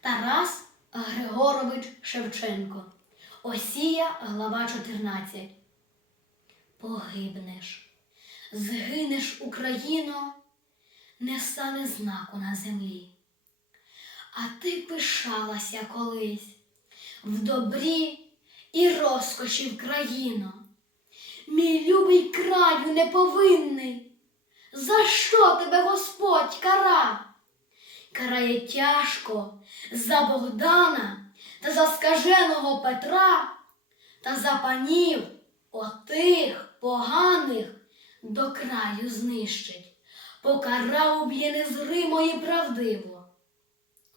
Тарас Григорович Шевченко. Осія, глава 14. Погибнеш, згинеш Україно, не стане знаку на землі. А ти пишалася колись в добрі і розкоші в країно. Мій любий краю неповинний, за що тебе Господь кара? Карає тяжко за Богдана та за скаженого Петра та за панів отих поганих до краю знищить, покарав уб'є незримо і правдиво,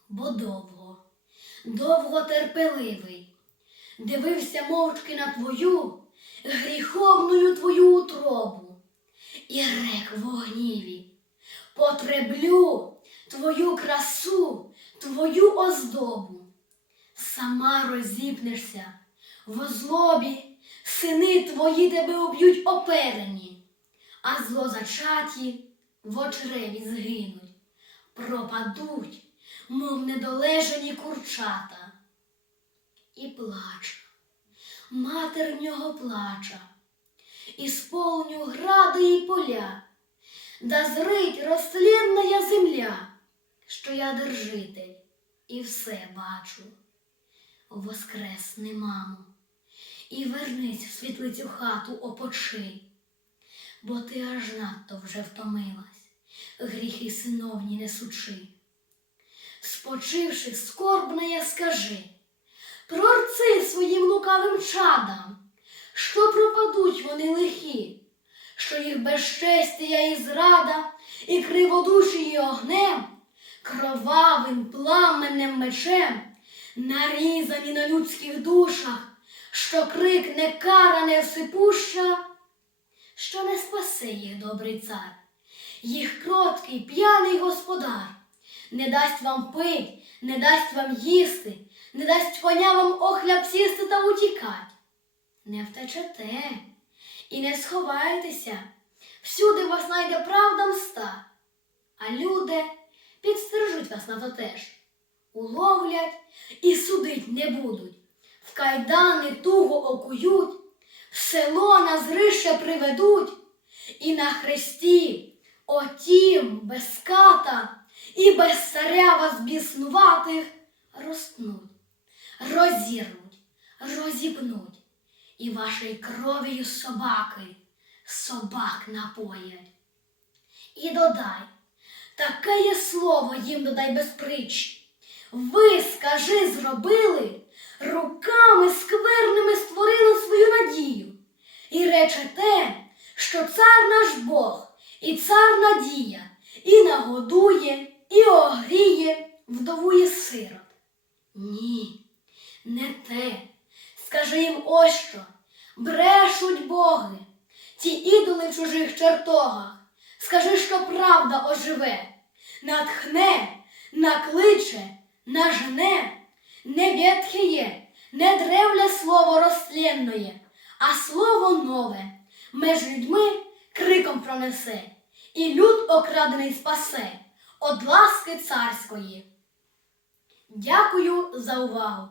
бо довго, довго терпеливий, дивився мовчки на твою гріховною твою утробу і рек в гніві. Потреблю твою красу, твою оздобу. Сама розіпнешся. В злобі, сини твої тебе уб'ють оперені, а злозачаті в очреві згинуть, пропадуть, мов недолежені курчата. І плаче, матер нього плача, і сповню гради і поля, да зрить розтлінна земля, що я держитель і все бачу. Воскресни, мамо, і вернись в світлицю хату опочи, бо ти аж надто вже втомилась, гріхи синовні несучи. Спочивши скорбне, я скажи, прорци своїм лукавим чадам, що пропадуть вони лихі, що їх безчестя і зрада, і криводуші огнем, кровавим пламенним мечем, нарізані на людських душах, що крик не кара, не всипуща, що не спасе їх добрий цар, їх кроткий п'яний господар, не дасть вам пить, не дасть вам їсти, не дасть коня вам охляб сісти та утікать. Не втечете і не сховайтеся, всюди вас найде правда мста, а люди підстережуть вас на то теж, уловлять і судить не будуть, в кайдани туго окують, в село на зрище приведуть, і на хресті, отім без ката і без царя вас біснуватих розтнуть, розірвуть, розіпнуть і вашою кров'ю собаки собак напоять. І додай, таке слово їм додай без притчі. Ви, скажи, зробили, руками скверними створили свою надію. І речете, що цар наш Бог, і цар надія, і нагодує, і огріє, вдовує сирот. Ні, не те. Скажи їм ось що, брешуть боги, ті ідоли в чужих чертогах. Скажи, що правда оживе, натхне, накличе, нажне, не ветхіє, не древле слово розтлінноє, а слово нове меж людьми криком пронесе, і люд окрадений спасе од ласки царської. Дякую за увагу!